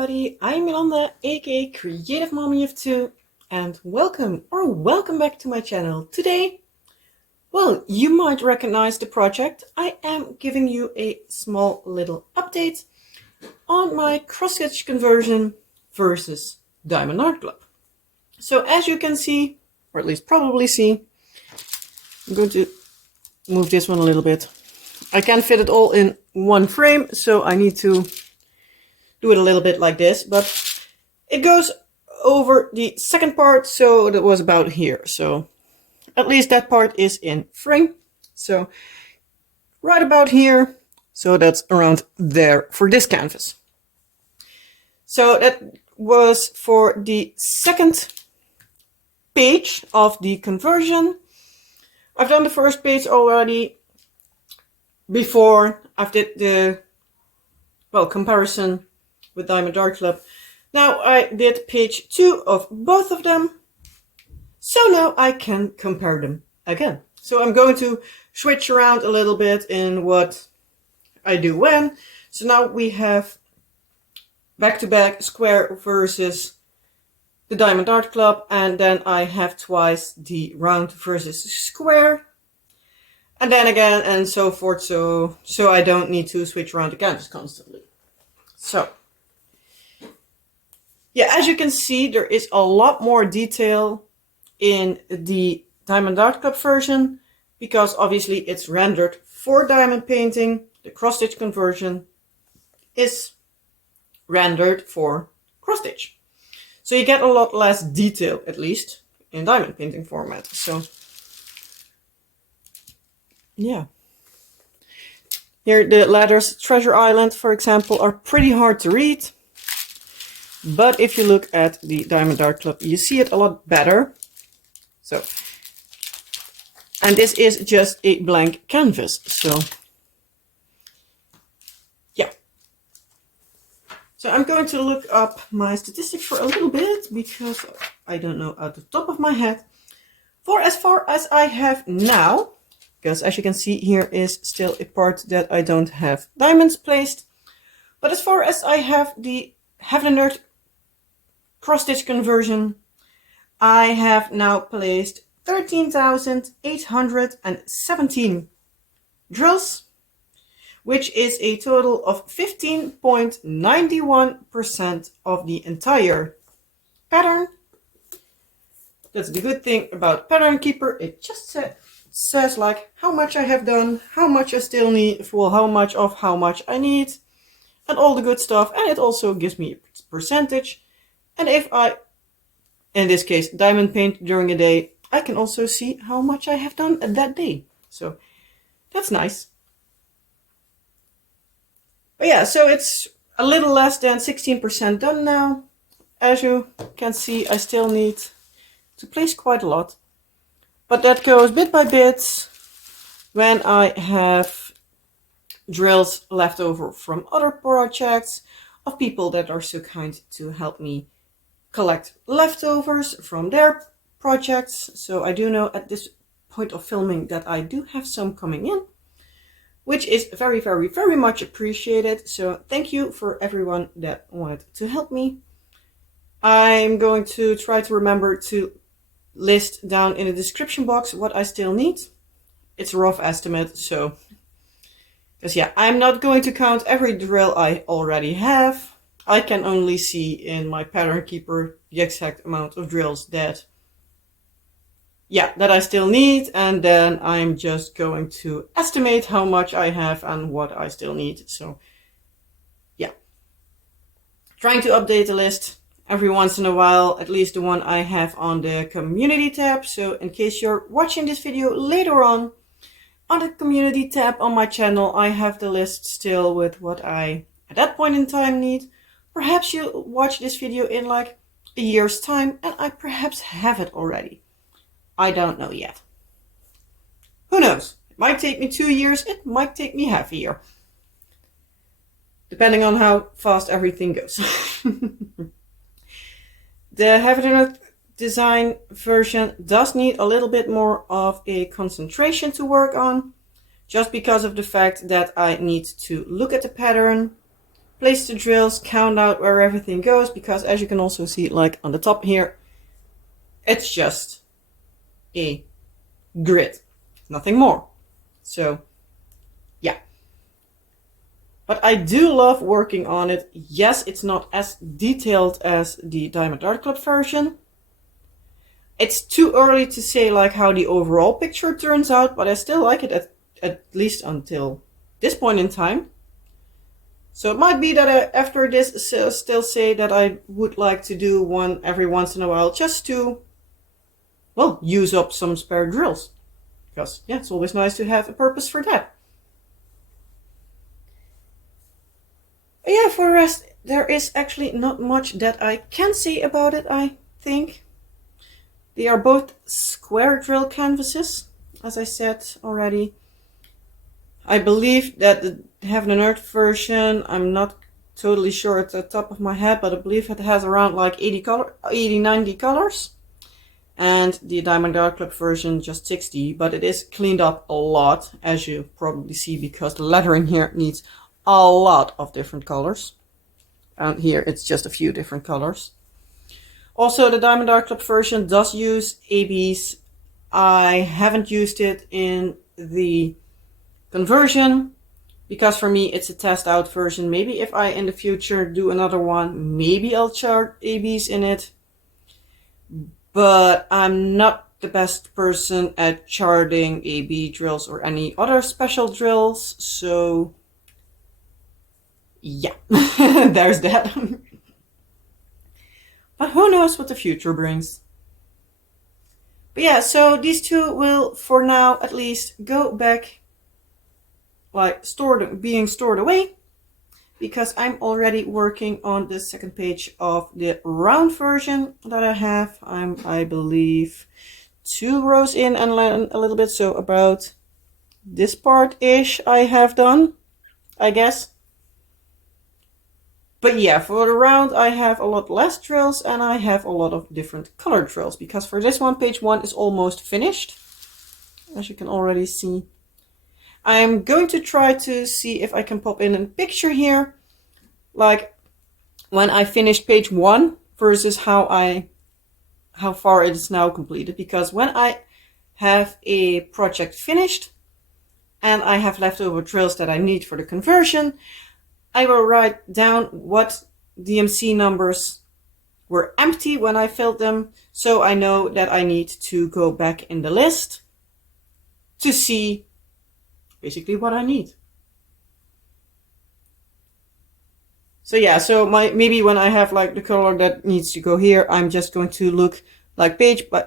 everybody, I'm Yolanda, aka Creative Mommy of Two, and welcome back to my channel. Today, well, you might recognize the project. I am giving you a small little update on my cross-stitch conversion versus Diamond Art Club. So as you can see, or at least probably see, I'm going to move this one a little bit. I can't fit it all in one frame, so I need to do it a little bit like this, but it goes over the second part, so that was about here. So at least that part is in frame. So right about here, so that's around there for this canvas. So that was for the second page of the conversion. I've done the first page already before I did the, well, comparison with Diamond Art Club. Now I did page 2 of both of them, so now I can compare them again. So I'm going to switch around a little bit in what I do when. So now we have back-to-back square versus the Diamond Art Club, and then I have twice the round versus square, and then again, and so forth, so I don't need to switch around the canvas constantly. So yeah, as you can see, there is a lot more detail in the Diamond Art Club version, because obviously it's rendered for diamond painting. The cross-stitch conversion is rendered for cross-stitch. So you get a lot less detail, at least, in diamond painting format. So yeah. Here the letters Treasure Island, for example, are pretty hard to read. But if you look at the Diamond Art Club, you see it a lot better. So, and this is just a blank canvas. So, yeah. So I'm going to look up my statistics for a little bit, because I don't know out the top of my head. For as far as I have now, because as you can see, here is still a part that I don't have diamonds placed. But as far as I have the Heaven and Earth cross-stitch conversion, I have now placed 13,817 drills, which is a total of 15.91% of the entire pattern. That's the good thing about Pattern Keeper. It just says like how much I have done, how much I still need, well, how much of how much I need, and all the good stuff. And it also gives me a percentage. And if I, in this case, diamond paint during a day, I can also see how much I have done that day. So that's nice. But yeah, so it's a little less than 16% done now. As you can see, I still need to place quite a lot. But that goes bit by bit when I have drills left over from other projects of people that are so kind to help me collect leftovers from their projects. So I do know at this point of filming that I do have some coming in, which is very, very, very much appreciated. So thank you for everyone that wanted to help me. I'm going to try to remember to list down in the description box what I still need. It's a rough estimate, so because yeah, I'm not going to count every drill I already have. I can only see in my Pattern Keeper the exact amount of drills that, yeah, that I still need, and then I'm just going to estimate how much I have and what I still need. So yeah, trying to update the list every once in a while, at least the one I have on the community tab. So in case you're watching this video later on the community tab on my channel, I have the list still with what I at that point in time need. Perhaps you watch this video in like a year's time and I perhaps have it already. I don't know yet. Who knows? It might take me 2 years, it might take me half a year. Depending on how fast everything goes. The Heaven and Earth design version does need a little bit more of a concentration to work on, just because of the fact that I need to look at the pattern, place the drills, count out where everything goes, because as you can also see, like on the top here, it's just a grid, nothing more. So yeah, but I do love working on it. Yes, it's not as detailed as the Diamond Art Club version. It's too early to say like how the overall picture turns out, but I still like it at least until this point in time. So it might be that I, after this, still say that I would like to do one every once in a while, just to, well, use up some spare drills. Because, yeah, it's always nice to have a purpose for that. But yeah, for the rest, there is actually not much that I can say about it, I think. They are both square drill canvases, as I said already. I believe that the Heaven and Earth version, I'm not totally sure at the top of my head, but I believe it has around like 90 colors. And the Diamond Art Club version just 60, but it is cleaned up a lot, as you probably see, because the lettering here needs a lot of different colors. And here it's just a few different colors. Also, the Diamond Art Club version does use ABs. I haven't used it in the conversion, because for me it's a test out version. Maybe if I in the future do another one, maybe I'll chart ABs in it. But I'm not the best person at charting AB drills or any other special drills, so yeah, there's that. But who knows what the future brings. But yeah, so these two will, for now at least, go back, like being stored away, because I'm already working on the second page of the round version that I have. I believe 2 rows in and a little bit, so about this part-ish I have done, I guess. But yeah, for the round I have a lot less drills and I have a lot of different colored drills, because for this one, page 1 is almost finished, as you can already see. I'm going to try to see if I can pop in a picture here, like when I finished page 1 versus how far it is now completed. Because when I have a project finished and I have leftover drills that I need for the conversion, I will write down what DMC numbers were empty when I filled them, so I know that I need to go back in the list to see basically what I need. So yeah, so maybe when I have like the color that needs to go here, I'm just going to look like page by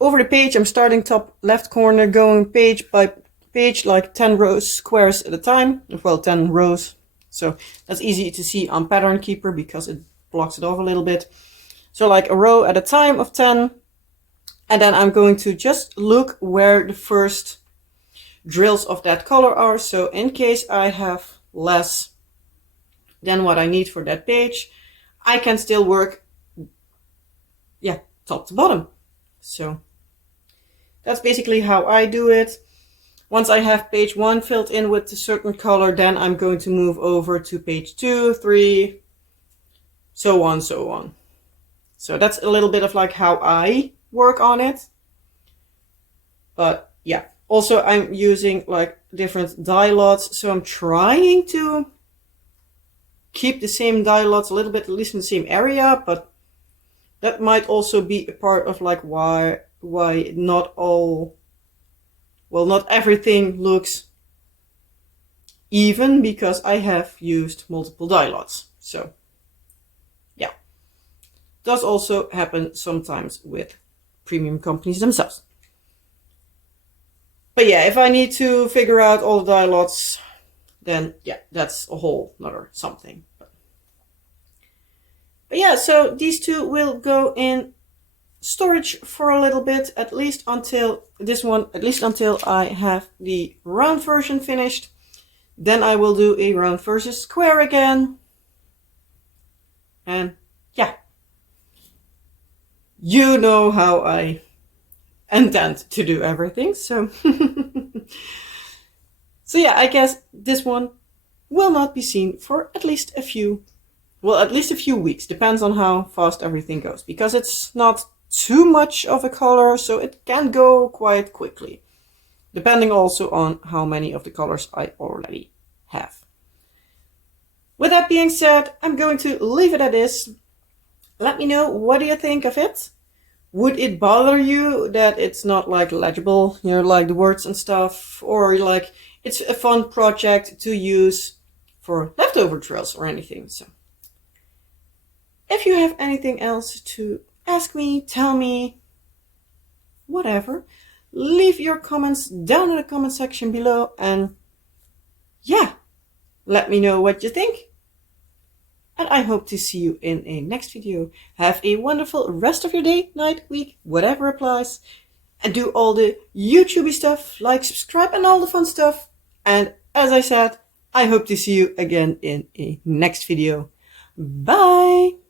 over the page. I'm starting top left corner, going page by page, like 10 rows squares at a time. Well, 10 rows. So that's easy to see on Pattern Keeper because it blocks it off a little bit. So like a row at a time of 10. And then I'm going to just look where the first drills of that color are. So in case I have less than what I need for that page, I can still work, yeah, top to bottom. So that's basically how I do it. Once I have page 1 filled in with a certain color, then I'm going to move over to page 2, 3, so on, so on. So that's a little bit of like how I work on it. But yeah, also I'm using like different die lots, so I'm trying to keep the same die lots a little bit, at least in the same area, but that might also be a part of like why not all, well, not everything looks even, because I have used multiple die lots. So yeah, does also happen sometimes with premium companies themselves. But yeah, if I need to figure out all the die lots, then yeah, that's a whole nother something. But yeah, so these two will go in storage for a little bit, at least until I have the round version finished. Then I will do a round versus square again. And yeah, you know how I intend to do everything, so so yeah, I guess this one will not be seen for at least a few weeks. Depends on how fast everything goes, because it's not too much of a color, so it can go quite quickly, depending also on how many of the colors I already have. With that being said, I'm going to leave it at this. Let me know, what do you think of it? Would it bother you that it's not like legible, you know, like the words and stuff, or like it's a fun project to use for leftover trails or anything? So if you have anything else to ask me, tell me, whatever, leave your comments down in the comment section below, and yeah, let me know what you think. And I hope to see you in a next video. Have a wonderful rest of your day, night, week, whatever applies. And do all the YouTubey stuff, like, subscribe, and all the fun stuff. And as I said, I hope to see you again in a next video. Bye!